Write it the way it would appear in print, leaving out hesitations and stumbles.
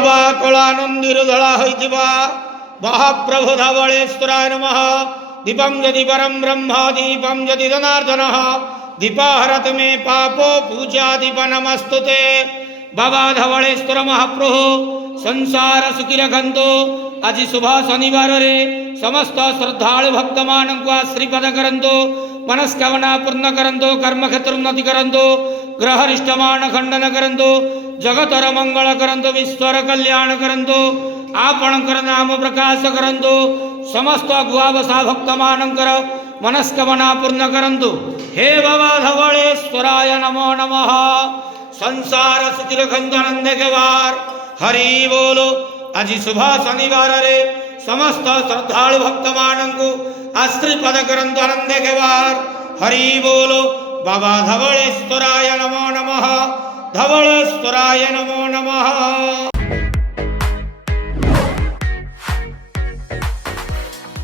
बाबा कलानंदीर धड़ा होइतिबा महाप्रभु धवलेश्वराय नमः। दीपम यदि परम ब्रह्म दीपम यदि जनार्दनः दीपाहरत में पापो पूजा दीप नमस्तुते। बाबा धवलेश्वर महाप्रभु संसार सुखी रखंतु। आज शुभ शनिवार रे समस्त श्रद्धालु भक्त मानक आश्रीपद करंतु। मनस्कामना पूर्ण करंतु। कर्म क्षेत्र उन्नति करंतु। ग्रह रिष्टमान खंडन करंतु। जगतर मंगल करंतु। विश्वर कल्याण करंतु। आपणकर नाम प्रकाश करंतु। समस्त गुआवसा भक्त मानकर मनस्कामना पूर्ण करंतु। हे बाबा धवलेश्वराय नमो नमः। संसार सुखी रखंतु आनंद के वार हरि बोलो। आज शुभ शनिवार रे समस्त श्रद्धालु भक्त मानक आश्रीपद करंतु आनंद के वार हरि बोलो। बाबा धवलेश्वराय नमो नमः। धवलेश्वराय नमो नमः।